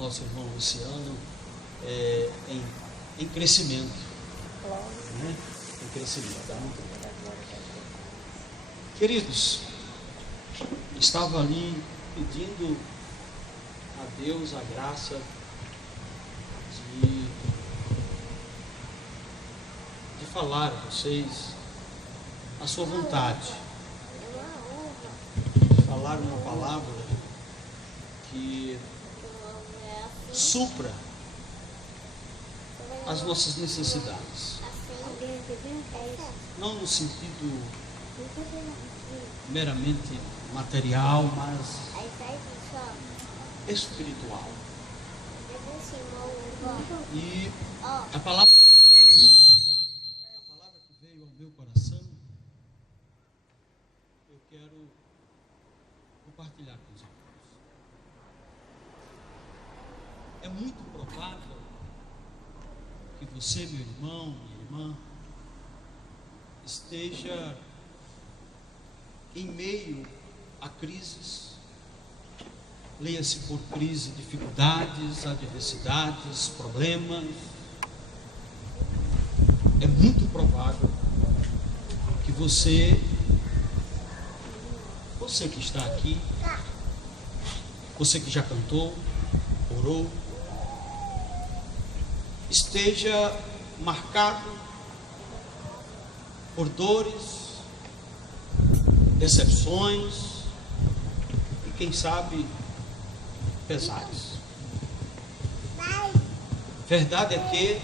nosso irmão Luciano em crescimento, né? Em crescimento. Queridos, estava ali pedindo a Deus a graça de falar a vocês a sua vontade, de falar uma palavra que supra as nossas necessidades, não no sentido meramente material, mas espiritual. E a palavra que veio ao meu coração, eu quero compartilhar com os irmãos. É muito provável que você, meu irmão, minha irmã, esteja em meio a crises, leia-se por crise, dificuldades, adversidades, problemas. É muito provável que você que está aqui, você que já cantou, orou, esteja marcado por dores, decepções e, quem sabe, pesares. Verdade é que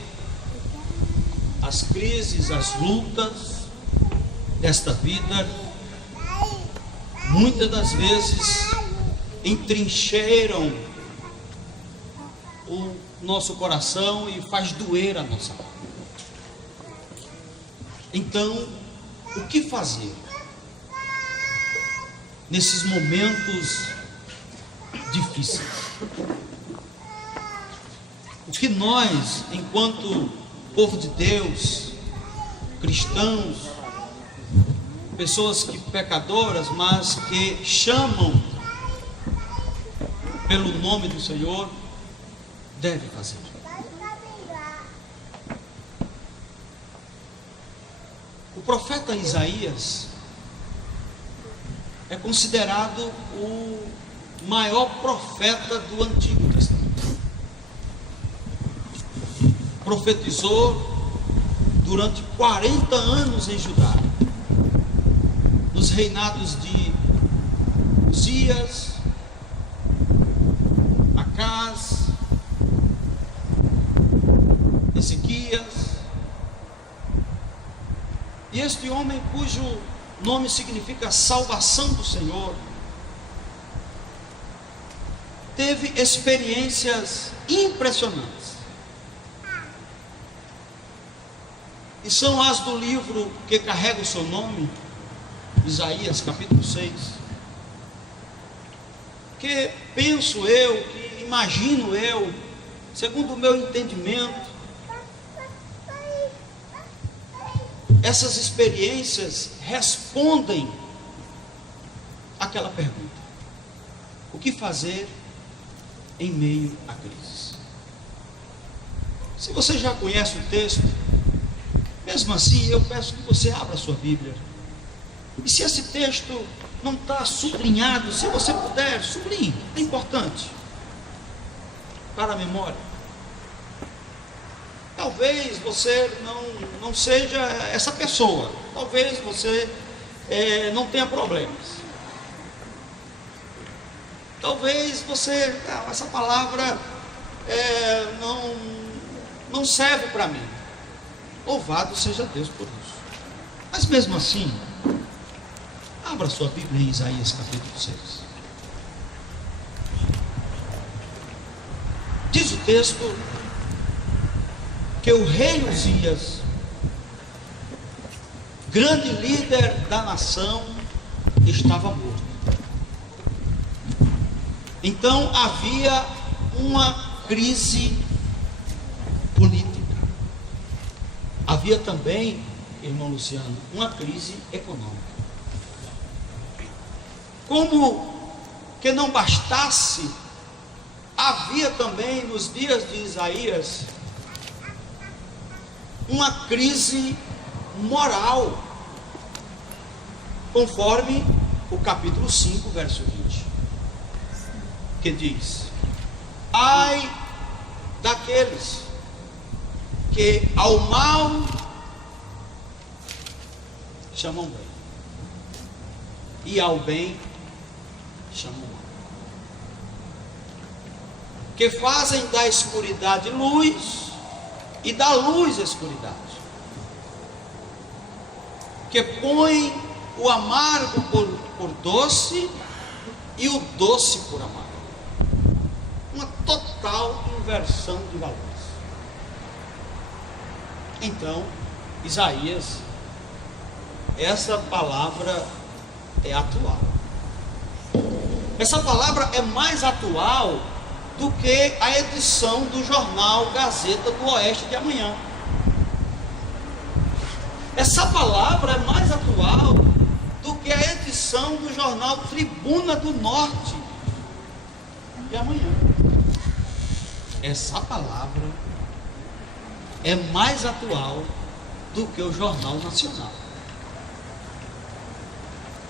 as crises, as lutas desta vida, muitas das vezes entrincheiram o nosso coração e faz doer a nossa alma. Então, o que fazer nesses momentos difíceis? O que nós, enquanto povo de Deus, cristãos, pessoas que pecadoras, mas que chamam pelo nome do Senhor, deve fazer? O profeta Isaías é considerado o maior profeta do Antigo Testamento. Profetizou durante 40 anos em Judá, nos reinados de Uzias, Acás, Ezequias. E este homem, cujo nome significa salvação do Senhor, teve experiências impressionantes. E são as do livro que carrega o seu nome, Isaías capítulo 6, que penso eu, que imagino eu, segundo o meu entendimento, essas experiências respondem àquela pergunta: o que fazer em meio à crise? Se você já conhece o texto, mesmo assim eu peço que você abra a sua Bíblia. E se esse texto não está sublinhado, se você puder, sublinhe, é importante para a memória. Talvez você não seja essa pessoa, talvez você não tenha problemas, talvez você, essa palavra não serve para mim. Louvado seja Deus por isso. Mas mesmo assim, abra sua Bíblia em Isaías capítulo 6. Diz o texto que o rei Uzias, grande líder da nação, estava morto. Então havia uma crise política. Havia também, irmão Luciano, uma crise econômica. Como que não bastasse havia também nos dias de Isaías uma crise moral, conforme o capítulo 5, verso 20, que diz: ai daqueles que ao mal chamam bem, e ao bem chamam mal, que fazem da escuridade luz e da luz escuridade, que põem o amargo por doce e o doce por amargo. Uma total inversão de valores. Então, Isaías, essa palavra é atual. Essa palavra é mais atual do que a edição do jornal Gazeta do Oeste de amanhã. Essa palavra é mais atual do que a edição do jornal Tribuna do Norte de amanhã. Essa palavra é mais atual do que o Jornal Nacional.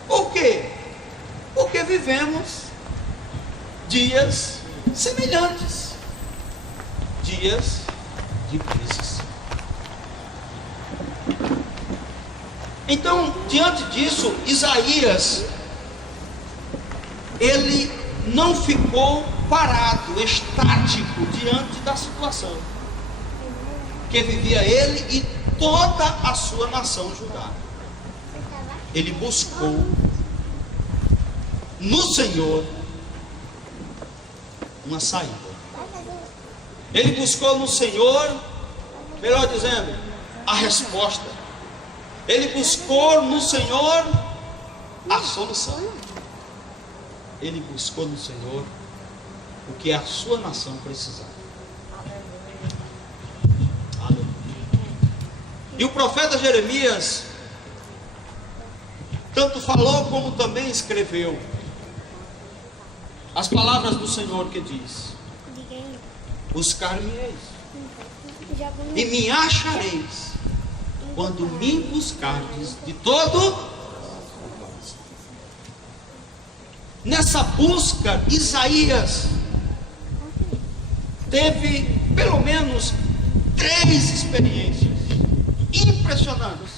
Por quê? Porque vivemos dias semelhantes, dias de crises. Então, diante disso, Isaías, ele não ficou parado, estático, diante da situação que vivia ele e toda a sua nação judaica. Ele buscou no Senhor uma saída. Ele buscou no Senhor, melhor dizendo, a resposta. Ele buscou no Senhor a solução. Ele buscou no Senhor o que a sua nação precisava. Aleluia. E o profeta Jeremias tanto falou como também escreveu as palavras do Senhor que diz: buscar-me-eis e me achareis quando me buscardes de todo. Nessa busca, Isaías teve pelo menos 3 experiências impressionantes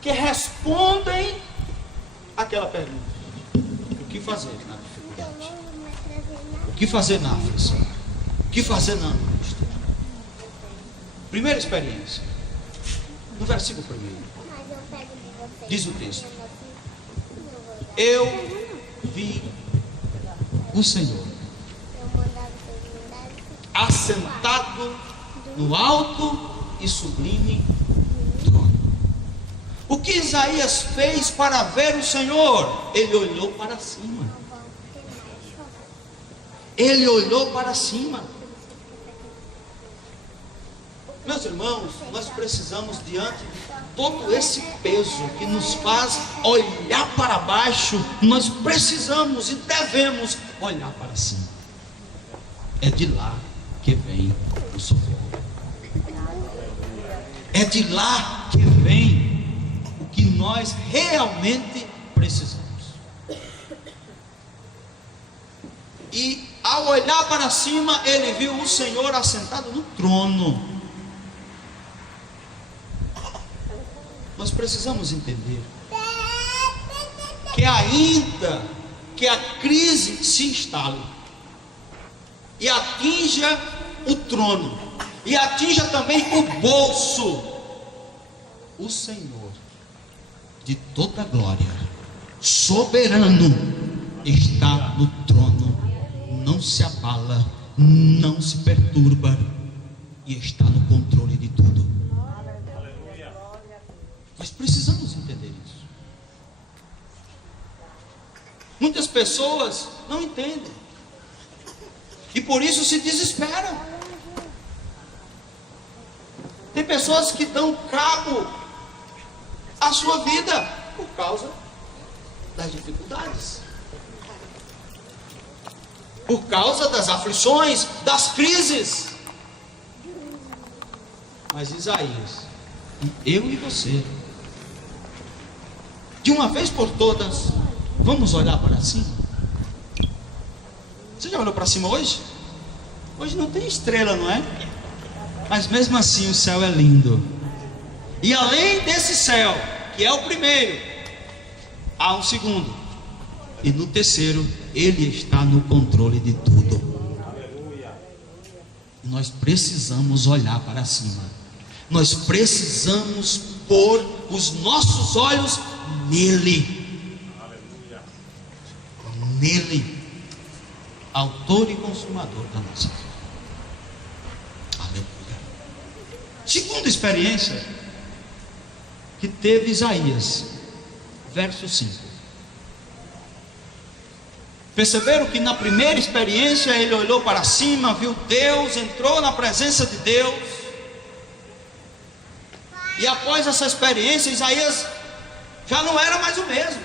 que respondem àquela pergunta: o que fazer na dificuldade? O que fazer na aflição? O que fazer na angústia? Primeira experiência, no versículo 1, diz o texto: eu vi o Senhor assentado no alto e sublime trono. O que Isaías fez para ver o Senhor? Ele olhou para cima. Ele olhou para cima. Meus irmãos, nós precisamos, diante de todo esse peso que nos faz olhar para baixo, nós precisamos e devemos olhar para cima. É de lá que vem o socorro. É de lá que vem o que nós realmente precisamos. E ao olhar para cima, ele viu o Senhor assentado no trono. Nós precisamos entender que ainda que a crise se instale e atinja o trono e atinja também o bolso, o Senhor de toda glória, soberano, está no trono, não se abala, não se perturba e está no controle de tudo. Nós precisamos entender isso. Muitas pessoas não entendem e por isso se desesperam. Tem pessoas que dão cabo à sua vida por causa das dificuldades. por causa das aflições, das crises. Mas Isaías, eu e você, de uma vez por todas, vamos olhar para cima. Você já olhou para cima hoje? Hoje não tem estrela, não é? Mas mesmo assim o céu é lindo. E além desse céu, que é o primeiro, há um segundo. E no terceiro, Ele está no controle de tudo. Nós precisamos olhar para cima. Nós precisamos pôr os nossos olhos nele. Nele, autor e consumador da nossa fé. Aleluia. Segunda experiência que teve Isaías, verso 5. Perceberam que na primeira experiência ele olhou para cima, viu Deus, entrou na presença de Deus. E após essa experiência, Isaías já não era mais o mesmo.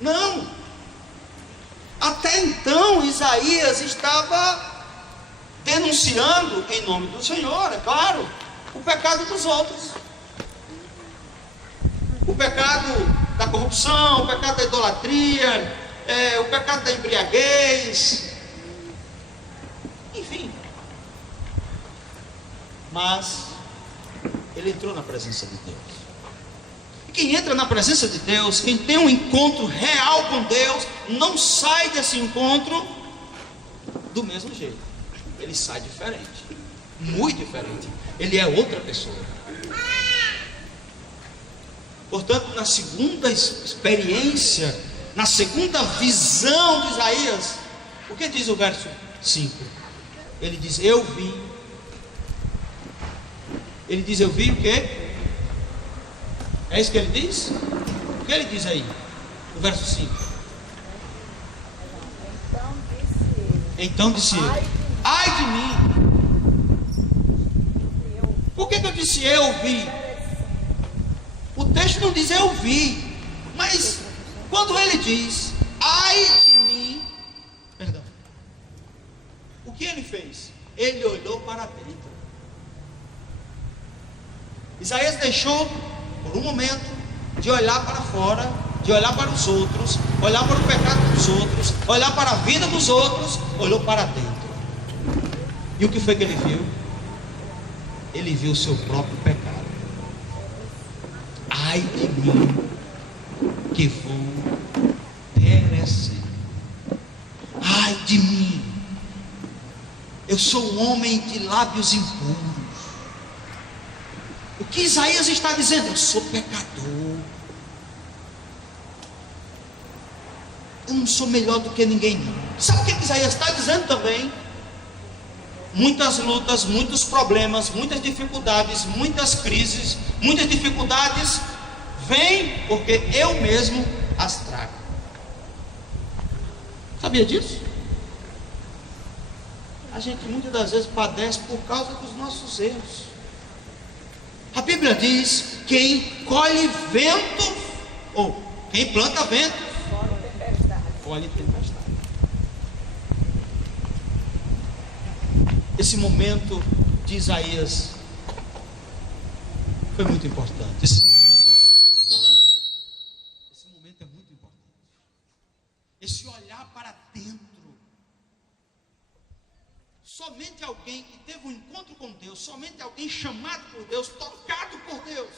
Não. Até então, Isaías estava denunciando, em nome do Senhor, é claro, o pecado dos outros. O pecado da corrupção, o pecado da idolatria, o pecado da embriaguez, enfim. Mas ele entrou na presença de Deus. E quem entra na presença de Deus, quem tem um encontro real com Deus, não sai desse encontro do mesmo jeito. Ele sai diferente, muito diferente. Ele é outra pessoa. Portanto, na segunda experiência, na segunda visão de Isaías, o que diz o verso 5? Ele diz, eu vi. Ele diz, eu vi o quê? É isso que ele diz? O que ele diz aí? O verso 5. Então disse ele, ai de mim. Por que eu disse eu vi? O texto não diz eu vi, mas quando ele diz ai de mim, perdão, o que ele fez? Ele olhou para dentro. Isaías deixou por um momento de olhar para fora, de olhar para os outros, olhar para o pecado dos outros, olhar para a vida dos outros, olhou para dentro. E o que foi que ele viu? Ele viu o seu próprio pecado. Ai de mim, que vou perecer. Ai de mim, eu sou um homem de lábios impuros. O que Isaías está dizendo? Eu sou pecador. Eu não sou melhor do que ninguém, não. Sabe o que Isaías está dizendo também? Muitas lutas, muitos problemas, muitas dificuldades, muitas crises, muitas dificuldades vêm porque eu mesmo as trago. Sabia disso? A gente muitas das vezes padece por causa dos nossos erros. A Bíblia diz: quem colhe vento, ou quem planta vento, colhe tempestade. Esse momento de Isaías foi muito importante. Esse momento é muito importante. Esse olhar para dentro. Somente alguém que teve um encontro com Deus, somente alguém chamado por Deus, tocado por Deus,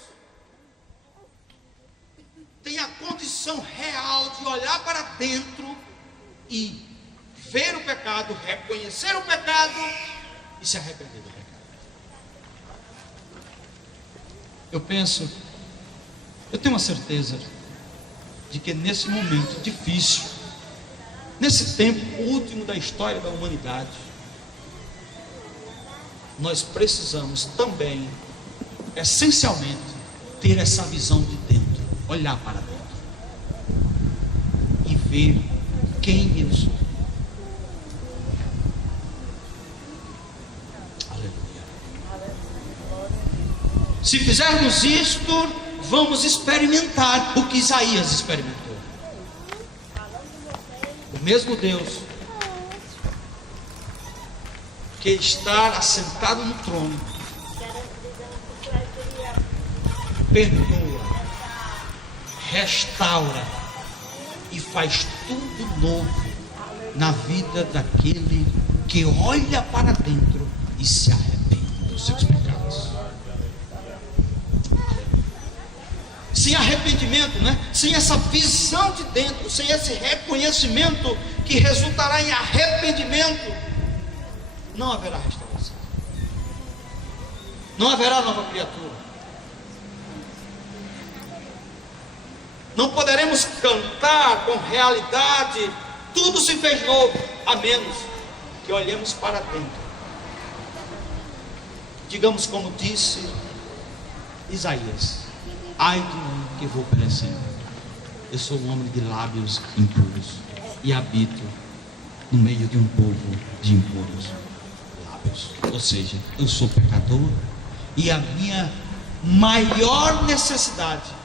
tem a condição real de olhar para dentro e ver o pecado, reconhecer o pecado e se arrepender do pecado. Eu tenho uma certeza de que nesse momento difícil, nesse tempo último da história da humanidade, nós precisamos também, essencialmente, ter essa visão de dentro, olhar para dentro e ver quem eu sou. Aleluia. Se fizermos isto, vamos experimentar o que Isaías experimentou. O mesmo Deus que está assentado no trono perdoa, restaura e faz tudo novo na vida daquele que olha para dentro e se arrepende dos seus pecados. Sem arrependimento, sem essa visão de dentro, sem esse reconhecimento que resultará em arrependimento, não haverá restauração, não haverá nova criatura. Não poderemos cantar com realidade, tudo se fez novo, a menos que olhemos para dentro. Digamos como disse Isaías: ai de mim que vou perecendo, eu sou um homem de lábios impuros e habito no meio de um povo de impuros lábios. Ou seja, eu sou pecador e a minha maior necessidade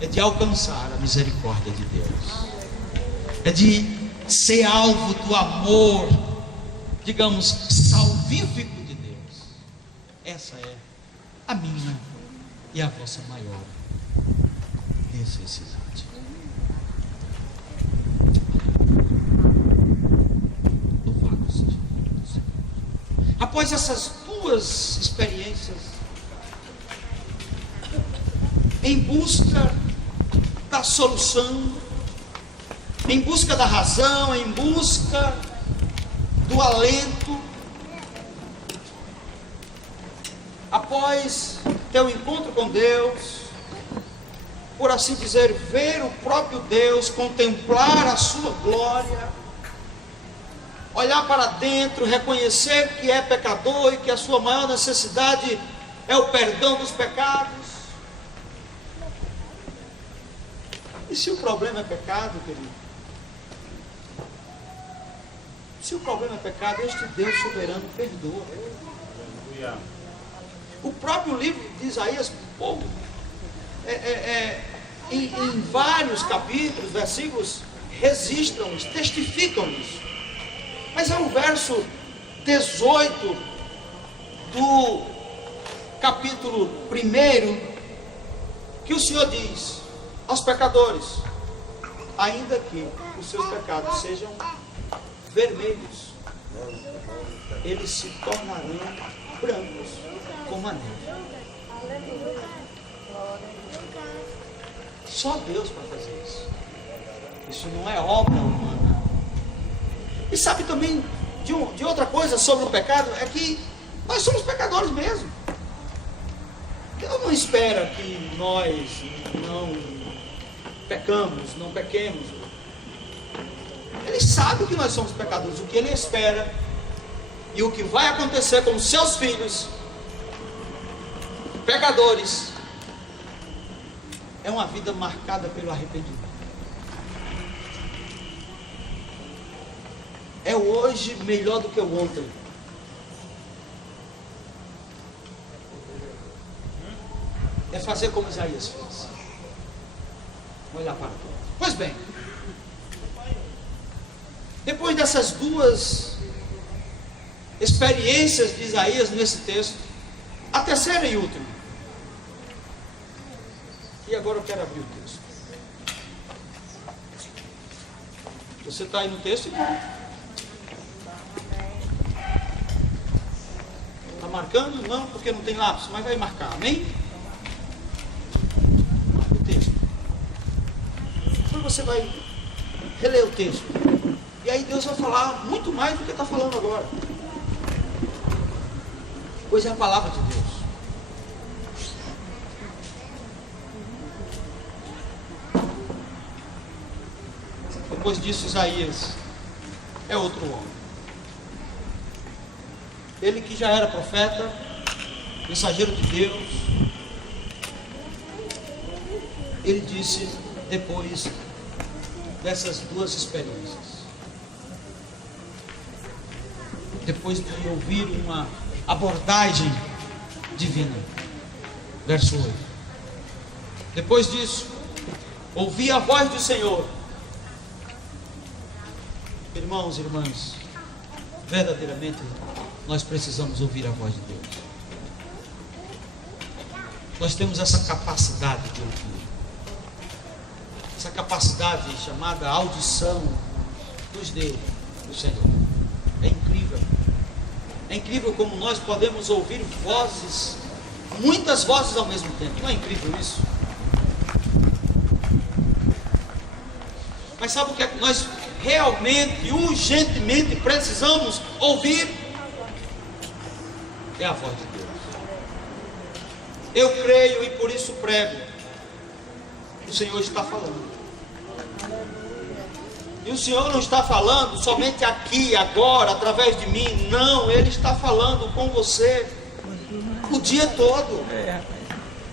é de alcançar a misericórdia de Deus, é de ser alvo do amor, digamos, salvífico de Deus. Essa é a minha e a vossa maior necessidade. Louvado seja Deus. Após essas duas experiências, em busca da solução, em busca da razão, em busca do alento, após ter um encontro com Deus, por assim dizer, ver o próprio Deus, contemplar a sua glória, olhar para dentro, reconhecer que é pecador e que a sua maior necessidade é o perdão dos pecados. E se o problema é pecado, querido? Se o problema é pecado, este Deus soberano perdoa. O próprio livro de Isaías, em vários capítulos, versículos, registram-nos, testificam-nos. Mas é o verso 18 do capítulo 1 que o Senhor diz aos pecadores: ainda que os seus pecados sejam vermelhos, eles se tornarão brancos como a neve. Só Deus para fazer isso. Isso não é obra humana. E sabe também de outra coisa sobre o pecado, é que nós somos pecadores mesmo. Deus não espera que nós não pecamos, não pequemos. Ele sabe que nós somos pecadores. O que Ele espera e o que vai acontecer com os seus filhos pecadores é uma vida marcada pelo arrependimento. É hoje melhor do que o ontem. É fazer como Isaías fez. Olhar para dentro. Pois bem, depois dessas duas experiências de Isaías nesse texto, a terceira e última. E agora eu quero abrir o texto. Você está aí no texto? Está marcando? Não, porque não tem lápis, mas vai marcar, amém? Marca o texto. Depois você vai reler o texto. E aí Deus vai falar muito mais do que está falando agora. Pois é a palavra de Deus. Depois disso, Isaías é outro homem. Ele que já era profeta, mensageiro de Deus, ele disse depois dessas duas experiências, depois de ouvir uma abordagem divina, verso 8, depois disso, ouvi a voz do Senhor Irmãos e irmãs, verdadeiramente nós precisamos ouvir a voz de Deus. Nós temos essa capacidade de ouvir. Essa capacidade chamada audição nos deu o Senhor. É incrível. É incrível como nós podemos ouvir vozes, muitas vozes ao mesmo tempo. Não é incrível isso? Mas sabe o que é que nós realmente, urgentemente precisamos ouvir? É a voz de Deus. Eu creio e por isso prego. O Senhor está falando. E o Senhor não está falando somente aqui, agora, através de mim. Não, Ele está falando com você o dia todo.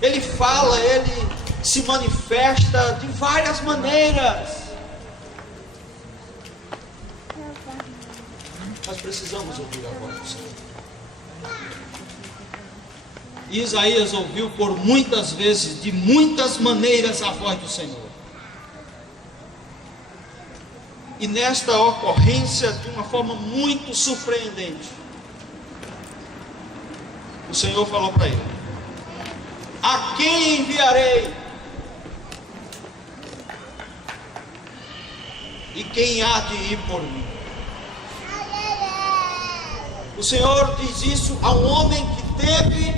Ele fala, Ele se manifesta de várias maneiras. Nós precisamos ouvir a voz do Senhor. Isaías ouviu por muitas vezes, de muitas maneiras, a voz do Senhor. E nesta ocorrência, de uma forma muito surpreendente, o Senhor falou para ele: a quem enviarei? E quem há de ir por mim? O Senhor diz isso a um homem que teve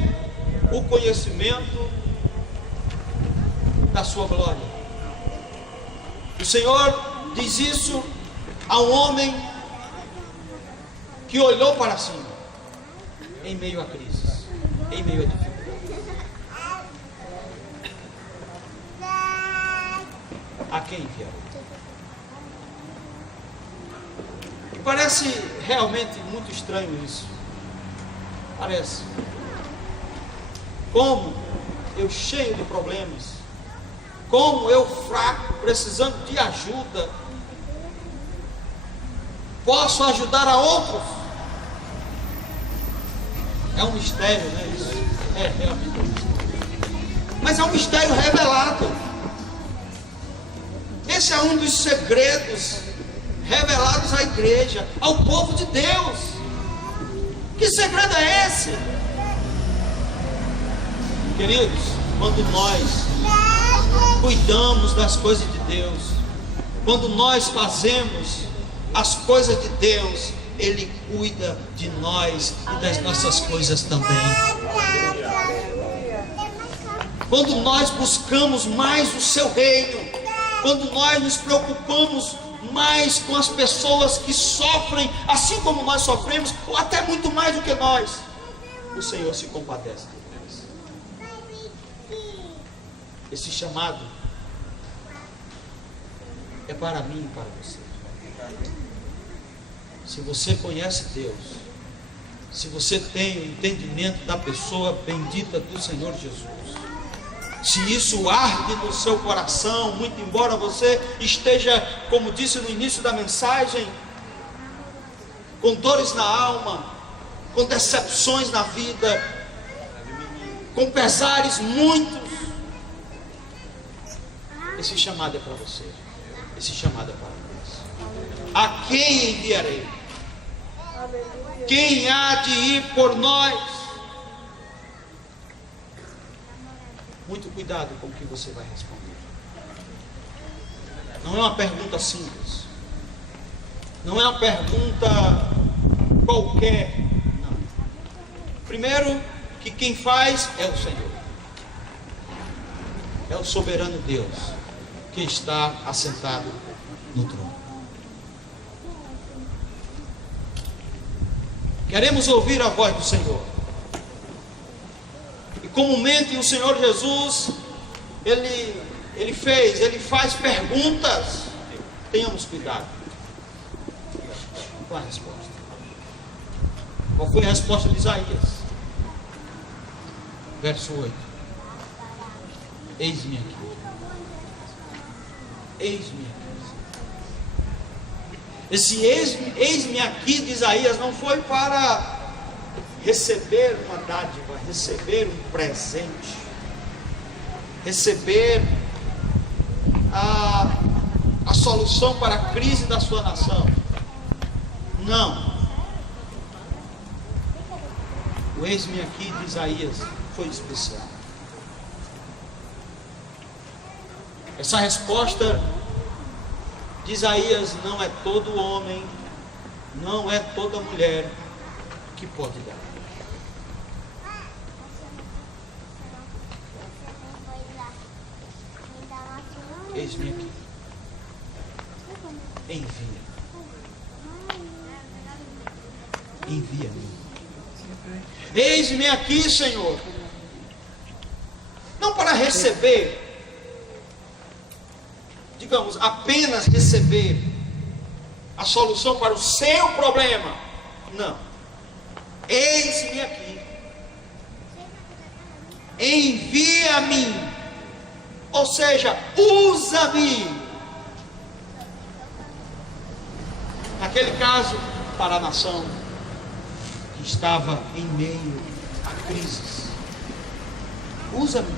o conhecimento da sua glória. O Senhor diz isso a um homem que olhou para cima em meio a crises, em meio a dificuldades. A quem enviarei? Parece realmente muito estranho isso. Parece. Como eu cheio de problemas, como eu fraco, precisando de ajuda, posso ajudar a outros? É um mistério, né? Isso é realmente um mistério. Mas é um mistério revelado. Esse é um dos segredos revelados à igreja, ao povo de Deus. Que segredo é esse? Queridos, quando nós cuidamos das coisas de Deus, quando nós fazemos as coisas de Deus, Ele cuida de nós e das nossas coisas também. Quando nós buscamos mais o seu reino, quando nós nos preocupamos mais com as pessoas que sofrem, assim como nós sofremos, ou até muito mais do que nós, o Senhor se compadece deles. Esse chamado é para mim e para você. Se você conhece Deus, se você tem o entendimento da pessoa bendita do Senhor Jesus, se isso arde no seu coração, muito embora você esteja, como disse no início da mensagem, com dores na alma, com decepções na vida, com pesares muitos, esse chamado é para você. Esse chamado é para nós. A quem enviarei? Quem há de ir por nós? Muito cuidado com o que você vai responder. Não é uma pergunta simples. Não é uma pergunta qualquer. Não. Primeiro, que quem faz é o Senhor. É o soberano Deus que está assentado no trono. Queremos ouvir a voz do Senhor. E comumente o Senhor Jesus, Ele faz perguntas. Tenhamos cuidado com a resposta. Qual foi a resposta de Isaías? Verso 8. Eis-me aqui. Eis-me aqui. Esse eis-me aqui de Isaías não foi para receber uma dádiva, receber um presente, receber a solução para a crise da sua nação. Não. O eis-me aqui de Isaías foi especial. Essa resposta de Isaías não é todo homem, não é toda mulher que pode dar. Eis-me aqui. Envia. Envia-me. Eis-me aqui, Senhor. Não para receber, digamos, apenas receber a solução para o seu problema. Não. Eis-me aqui. Envia-me. Ou seja, usa-me. Naquele caso, para a nação que estava em meio a crises. Usa-me.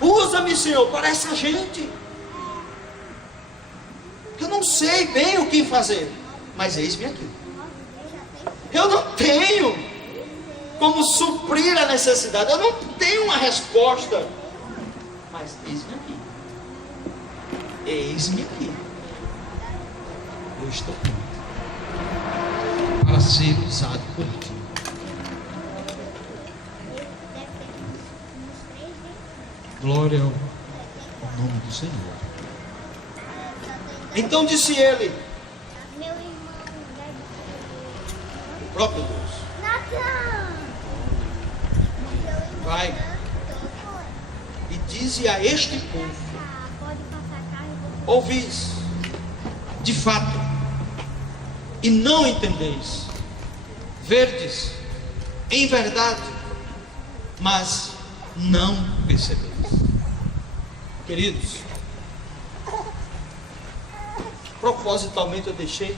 Usa-me, Senhor, para essa gente. Eu não sei bem o que fazer, mas eis-me aqui. Eu não tenho como suprir a necessidade. Eu não tenho uma resposta. Mas eis-me aqui. Eis-me aqui. Eu estou pronto para ser usado por ti. Glória ao nome do Senhor. Então disse ele, o próprio Deus, vai e dize a este povo: ouvis de fato e não entendeis, verdes em verdade, mas não percebeis. Queridos, propositalmente eu deixei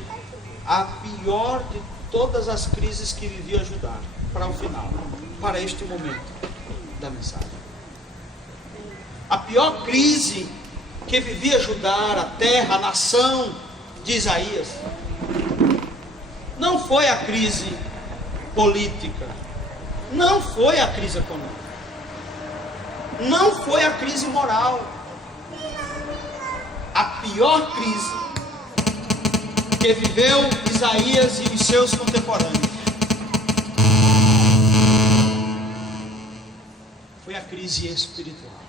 a pior de todas as crises que vivi ajudar para o final, para este momento da mensagem. A pior crise que vivi ajudar a terra, a nação de Isaías, não foi a crise política, não foi a crise econômica, não foi a crise moral. A pior crise que viveu Isaías e os seus contemporâneos foi a crise espiritual.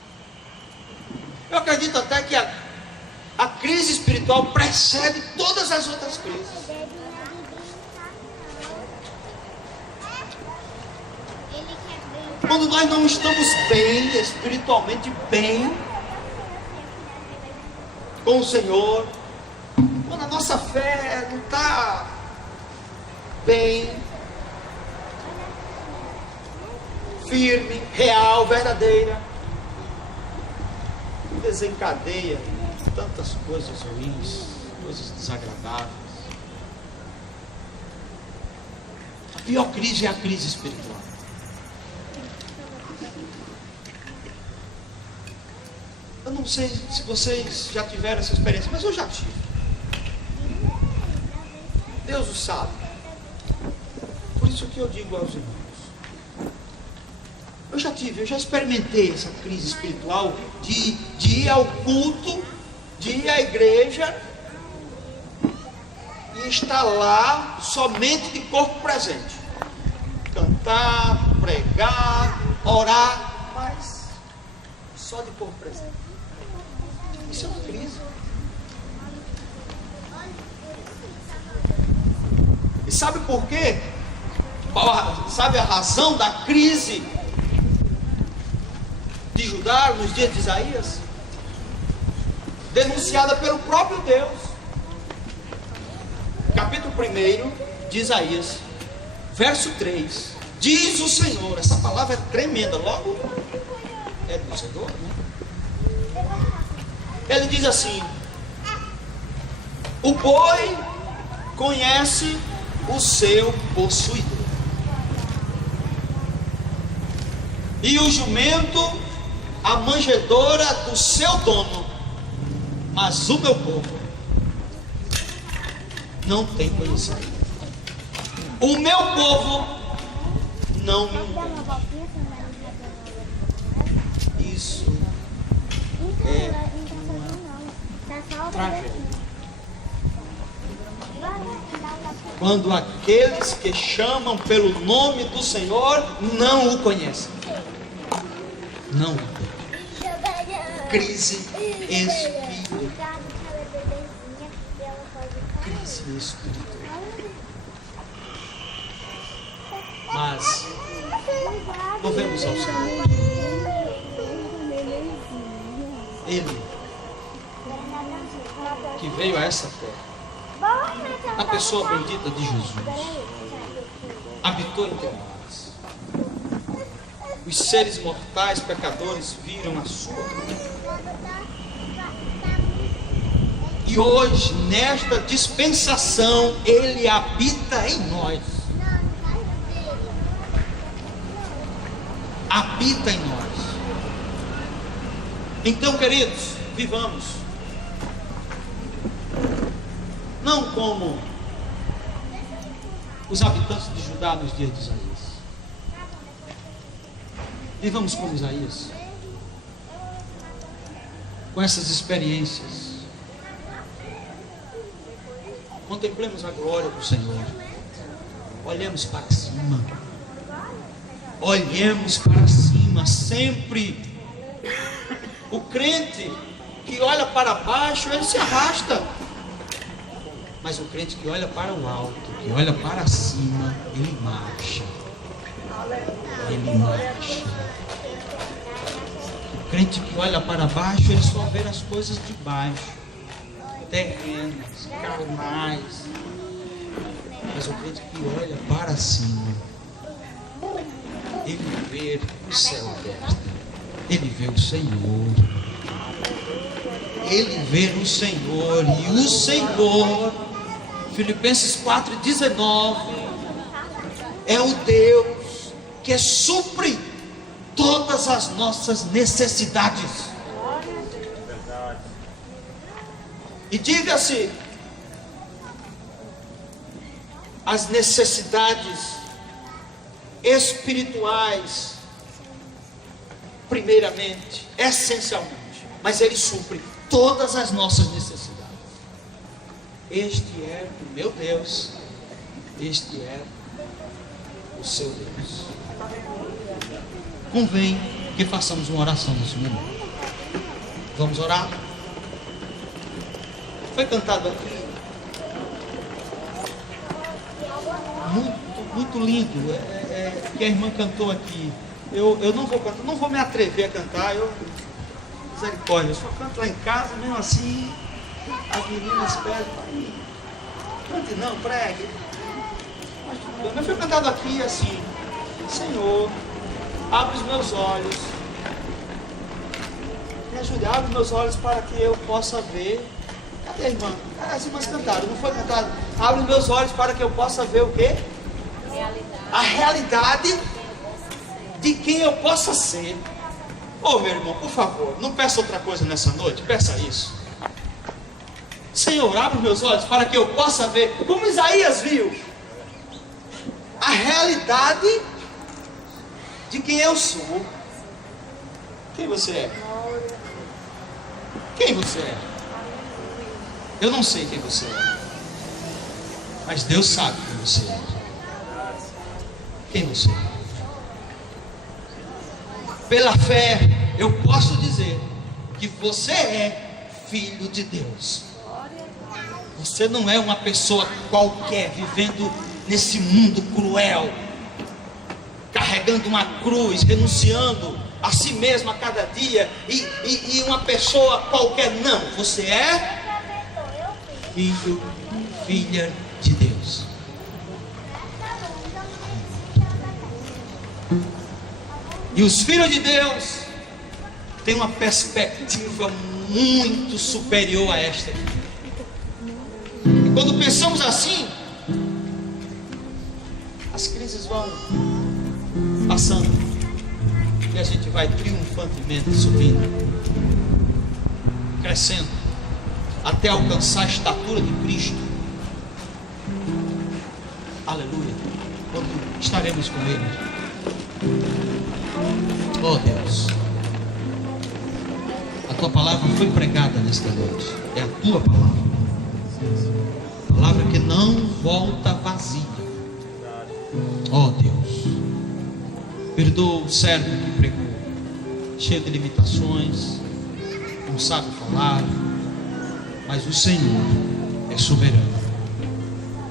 Eu acredito até que a crise espiritual precede todas as outras crises. Quando nós não estamos bem, espiritualmente bem com o Senhor, quando a nossa fé não está bem, firme, real, verdadeira, desencadeia tantas coisas ruins, coisas desagradáveis. A pior crise é a crise espiritual. Eu não sei se vocês já tiveram essa experiência, mas eu já tive. Deus o sabe. Por isso que eu digo aos irmãos, eu já experimentei essa crise espiritual de ir ao culto, de ir à igreja e estar lá somente de corpo presente, cantar, pregar, orar, mas só de corpo presente. Isso é uma crise. E sabe por quê? Sabe a razão da crise de Judá nos dias de Isaías? Denunciada pelo próprio Deus. Capítulo 1 de Isaías, verso 3. Diz o Senhor, essa palavra é tremenda, logo é do Senhor, né? Ele diz assim: o boi conhece o seu possuidor, e o jumento a manjedoura do seu dono, mas o meu povo não tem conhecimento. o meu povo não me entende. Isso é uma tragédia. Quando aqueles que chamam pelo nome do Senhor não o conhecem. Não o conhecem. Crise espiritual. Crise espiritual. Mas louvemos ao Senhor. Ele que veio a essa terra, a pessoa bendita de Jesus, habitou entre nós. Os seres mortais, pecadores, viram a sua glória. E hoje, nesta dispensação, Ele habita em nós. Habita em nós. Então, queridos, vivamos. Não como os habitantes de Judá nos dias de Isaías. Vivamos como Isaías. Com essas experiências. Contemplemos a glória do Senhor. Olhemos para cima. Olhemos para cima sempre. O crente que olha para baixo, ele se arrasta. Mas o crente que olha para o alto, que olha para cima, ele marcha. Ele marcha. O crente que olha para baixo, ele só vê as coisas de baixo. Terrenas, carnais. Mas o crente que olha para cima, ele vê o céu aberto, ele vê o Senhor, ele vê o Senhor, e o Senhor, Filipenses 4,19, é o Deus que supre todas as nossas necessidades. E diga-se, as necessidades espirituais, primeiramente, essencialmente, mas Ele supre todas as nossas necessidades. Este é o meu Deus, este é o seu Deus. Convém que façamos uma oração nesse momento. Vamos orar? Foi cantado aqui muito lindo, que a irmã cantou aqui. Eu não vou cantar, não vou me atrever a cantar, misericórdia, eu só canto lá em casa, mesmo assim, as meninas pedem para mim, cante não, pregue. Mas foi cantado aqui assim: Senhor, abre os meus olhos, me ajude, abre os meus olhos para que eu possa ver. Cadê a irmã? As irmãs cantaram, não foi cantado? Abre os meus olhos para que eu possa ver o quê? A realidade de quem eu possa ser. Ô meu irmão, por favor, não peça outra coisa nessa noite, peça isso. Senhor, abre os meus olhos para que eu possa ver, como Isaías viu, a realidade de quem eu sou. Quem você é? Quem você é? Eu não sei quem você é, mas Deus sabe quem você é. Quem você é? Pela fé, eu posso dizer que você é filho de Deus. Você não é uma pessoa qualquer vivendo nesse mundo cruel, carregando uma cruz, renunciando a si mesmo a cada dia e uma pessoa qualquer. Não, você é filho, filha de Deus. E os filhos de Deus têm uma perspectiva muito superior a esta. E quando pensamos assim, as crises vão passando e a gente vai triunfantemente subindo, crescendo, até alcançar a estatura de Cristo. Aleluia. Quando estaremos com Ele. Oh Deus, a Tua palavra foi pregada nesta noite. É a Tua palavra. Palavra que não volta vazia. Oh Deus, perdoa o servo que pregou, cheio de limitações, não sabe falar, mas o Senhor é soberano,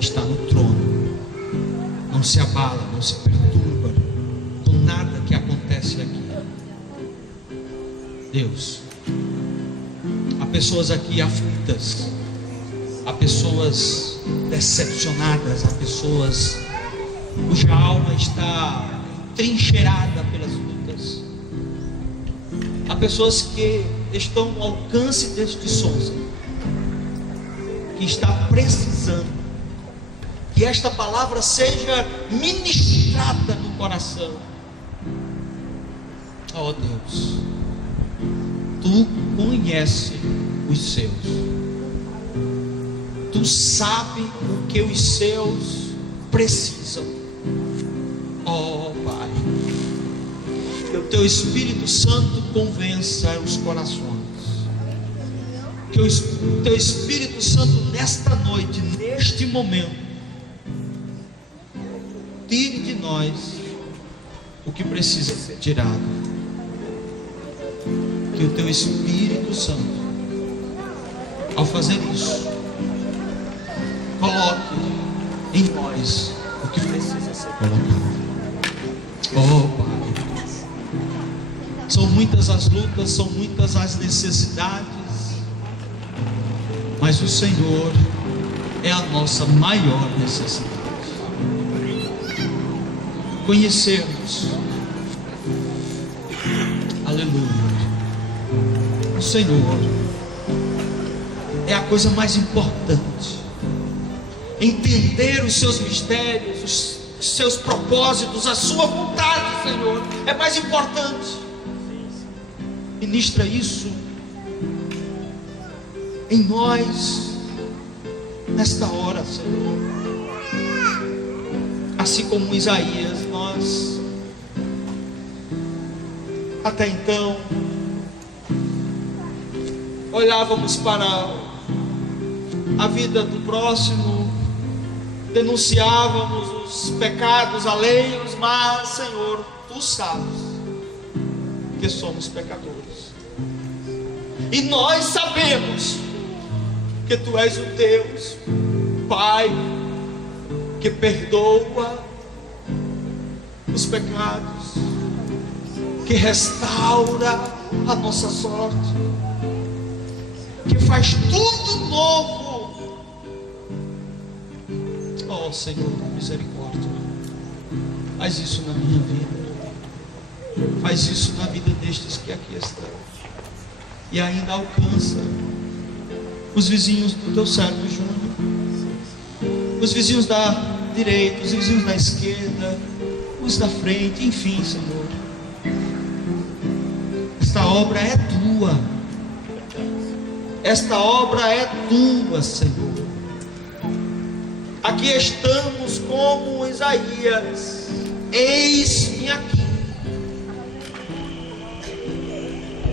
está no trono, não se abala, não se perturba com nada que acontece aqui. Deus, há pessoas aqui aflitas, há pessoas decepcionadas, há pessoas cuja alma está trincheirada pelas lutas, há pessoas que estão no alcance deste som, que está precisando que esta palavra seja ministrada no coração. Oh Deus, Tu conheces os seus, Tu sabe o que os seus precisam. Oh Pai, que o Teu Espírito Santo convença os corações, que o Teu Espírito Santo nesta noite, neste momento, tire de nós o que precisa ser tirado. Que o Teu Espírito Santo, ao fazer isso, coloque em nós o que precisa ser colocado. Oh Pai, são muitas as lutas, são muitas as necessidades, mas o Senhor é a nossa maior necessidade. Conhecermos, aleluia, o Senhor é a coisa mais importante. Entender os seus mistérios, os seus propósitos, a sua vontade, Senhor, é mais importante. Ministra isso em nós nesta hora, Senhor. Assim como Isaías, nós até então olhávamos para a vida do próximo, denunciávamos os pecados alheios, mas Senhor, Tu sabes que somos pecadores, e nós sabemos que Tu és o Deus Pai que perdoa os pecados, que restaura a nossa sorte, que faz tudo novo. Oh Senhor, misericórdia, faz isso na minha vida, faz isso na vida destes que aqui estão, e ainda alcança os vizinhos do Teu servo Júnior, os vizinhos da direita, os vizinhos da esquerda, os da frente, enfim, Senhor, esta obra é Tua, esta obra é Tua, Senhor. Aqui estamos como Isaías, eis-me aqui,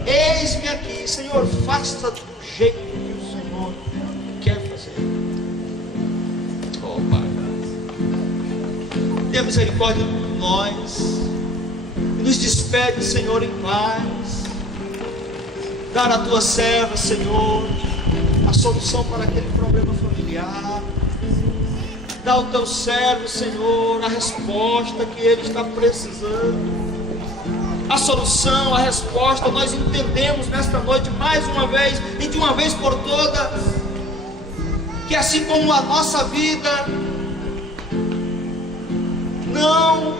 eis-me aqui, Senhor, faça do jeito que o Senhor quer fazer. Oh Pai, tenha misericórdia de nós, e nos despede, Senhor, em paz. Dar à Tua serva, Senhor, a solução para aquele problema familiar. Dá ao Teu servo, Senhor, a resposta que ele está precisando. A solução, a resposta, nós entendemos nesta noite, mais uma vez, e de uma vez por todas, que assim como a nossa vida não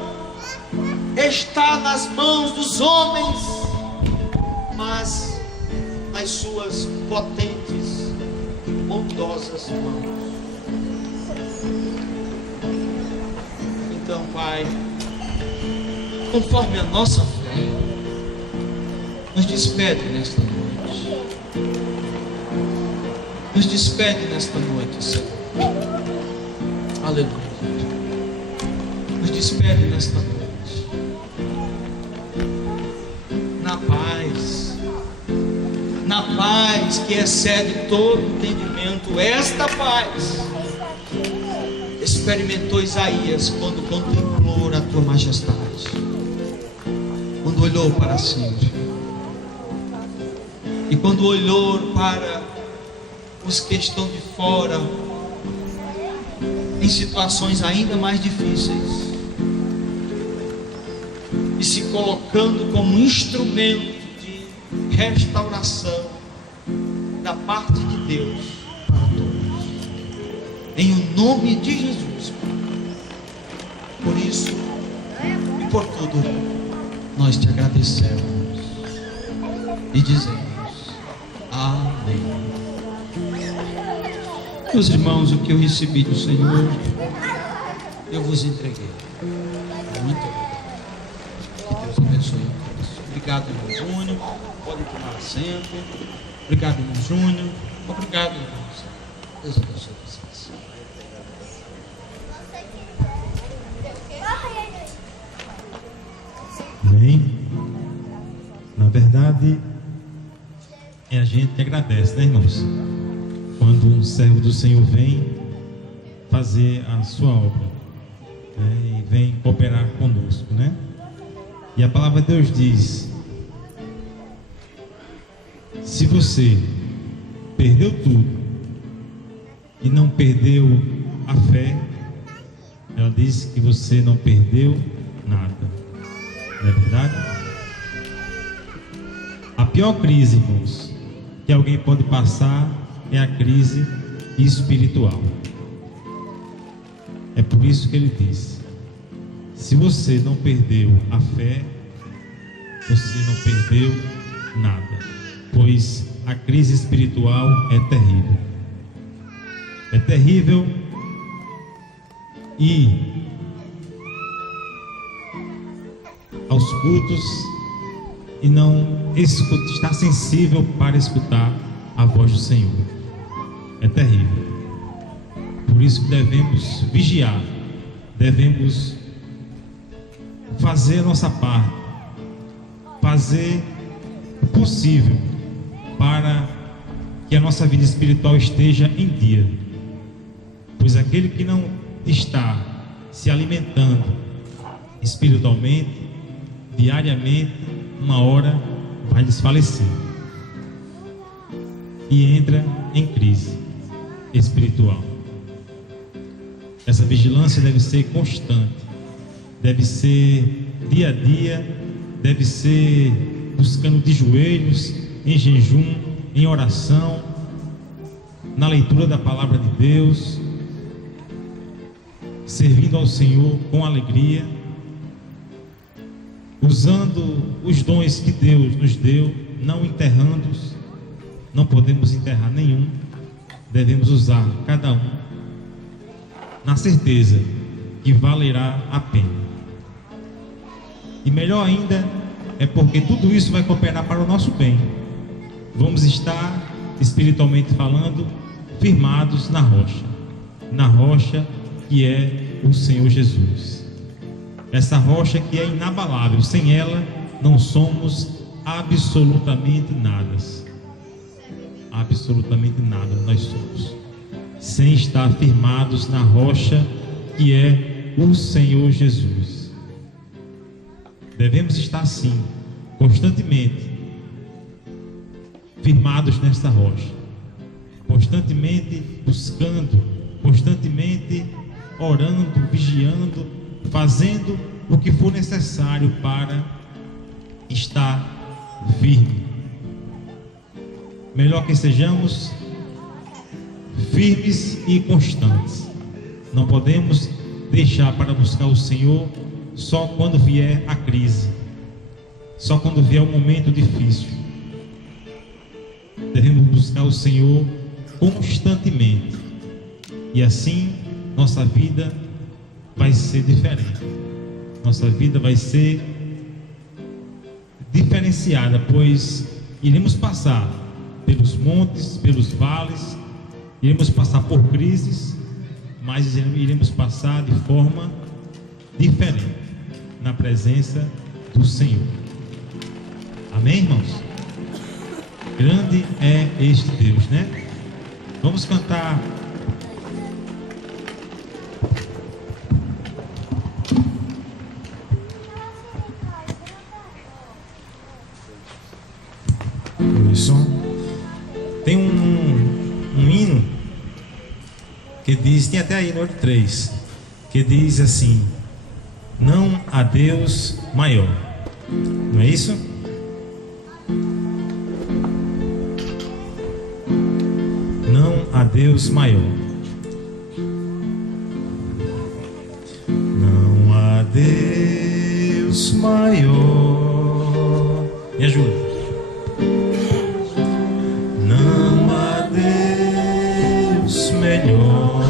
está nas mãos dos homens, mas nas Suas potentes e bondosas mãos. Então, Pai, conforme a nossa fé, nos despede nesta noite. Nos despede nesta noite, Senhor. Aleluia. nos despede nesta noite, na paz que excede todo entendimento. Esta paz experimentou Isaías quando contemplou a tua majestade, quando olhou para cima e quando olhou para os que estão de fora, em situações ainda mais difíceis, e se colocando como instrumento de restauração da parte de Deus para todos, em o nome de Jesus. Por isso e por tudo, nós te agradecemos e dizemos amém. Meus irmãos, o que eu recebi do Senhor, eu vos entreguei. Muito obrigado. Que Deus abençoe a todos. Obrigado, irmão Júnior. Podem tomar assento. Obrigado, irmão Júnior. Obrigado, irmãos. Deus abençoe vocês. Amém. Na verdade, é a gente que agradece, né, irmãos? Quando um servo do Senhor vem fazer a sua obra, né, e vem cooperar conosco, né? E a palavra de Deus diz: se você perdeu tudo e não perdeu a fé, ela diz que você não perdeu nada. Não é verdade? A pior crise, irmãos, que alguém pode passar é a crise espiritual. É por isso que ele diz: se você não perdeu a fé, você não perdeu nada, pois a crise espiritual é terrível. É terrível ir aos cultos e não estar sensível para escutar a voz do Senhor. É terrível. Por isso que devemos vigiar, devemos fazer a nossa parte, fazer o possível para que a nossa vida espiritual esteja em dia, pois aquele que não está se alimentando espiritualmente, diariamente, uma hora vai desfalecer e entra em crise espiritual. Essa vigilância deve ser constante, deve ser dia a dia, deve ser buscando de joelhos, em jejum, em oração, na leitura da palavra de Deus, servindo ao Senhor com alegria, usando os dons que Deus nos deu, não enterrando-os. Não podemos enterrar nenhum, devemos usar cada um na certeza que valerá a pena. E melhor ainda é porque tudo isso vai cooperar para o nosso bem. Vamos estar, espiritualmente falando, firmados na rocha que é o Senhor Jesus. Essa rocha que é inabalável, sem ela não somos absolutamente nada. Absolutamente nada nós somos, sem estar firmados na rocha que é o Senhor Jesus. Devemos estar assim, constantemente firmados nesta rocha, constantemente buscando, constantemente orando, vigiando, fazendo o que for necessário para estar firme. Melhor que sejamos firmes e constantes. Não podemos deixar para buscar o Senhor só quando vier a crise, só quando vier o momento difícil. Devemos buscar o Senhor constantemente, e assim nossa vida vai ser diferente. Nossa vida vai ser diferenciada, pois iremos passar pelos montes, pelos vales, iremos passar por crises, mas iremos passar de forma diferente na presença do Senhor. Amém, irmãos? Grande é este Deus, né? Vamos cantar. Tem um hino que diz, tem até aí no 3, que diz assim: não há Deus maior. Não é isso? Não há Deus maior. Não há Deus maior. Me ajuda. Não há Deus melhor.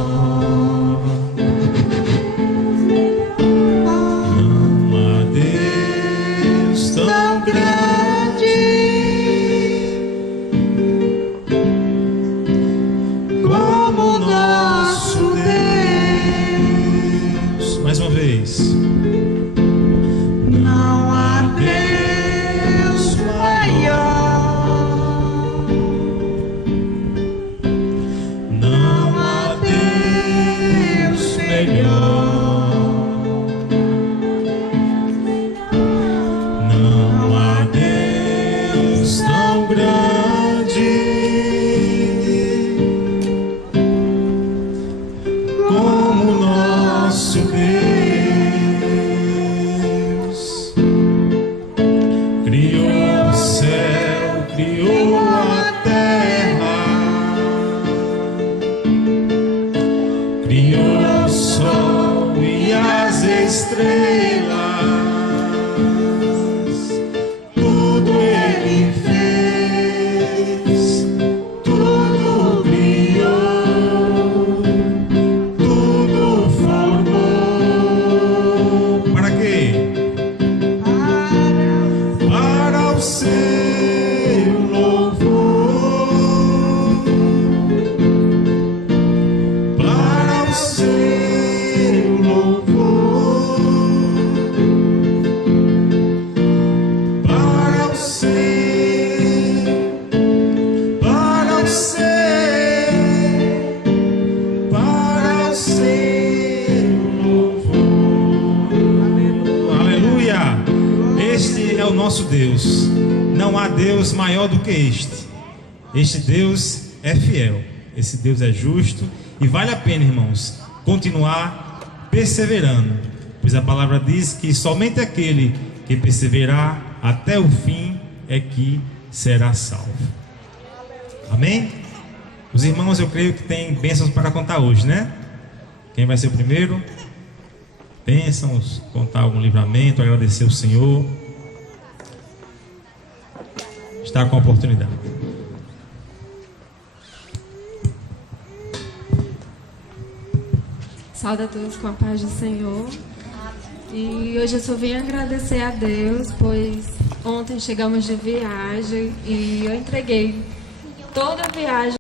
Não há Deus tão grande como nosso Deus. Mais uma vez. Não há Deus maior. Não há Deus melhor. Não há Deus tão grande como nosso Deus. Criou o céu, criou a terra, criou o sol e as estrelas. Tudo Ele fez, tudo criou, tudo formou. Para quê? Para o seu louvor, para o seu louvor, para o seu, para o seu, para o seu louvor. Aleluia! Este é o nosso Deus. Não há Deus maior do que este. Este Deus é fiel. Esse Deus é justo. E vale a pena, irmãos, continuar perseverando. Pois a palavra diz que somente aquele que perseverar até o fim é que será salvo. Amém? Os irmãos, eu creio que tem bênçãos para contar hoje, né? Quem vai ser o primeiro? Bênçãos, contar algum livramento, agradecer o Senhor. Está com a oportunidade. Saúde a todos com a paz do Senhor. E hoje eu só vim agradecer a Deus, pois ontem chegamos de viagem e eu entreguei toda a viagem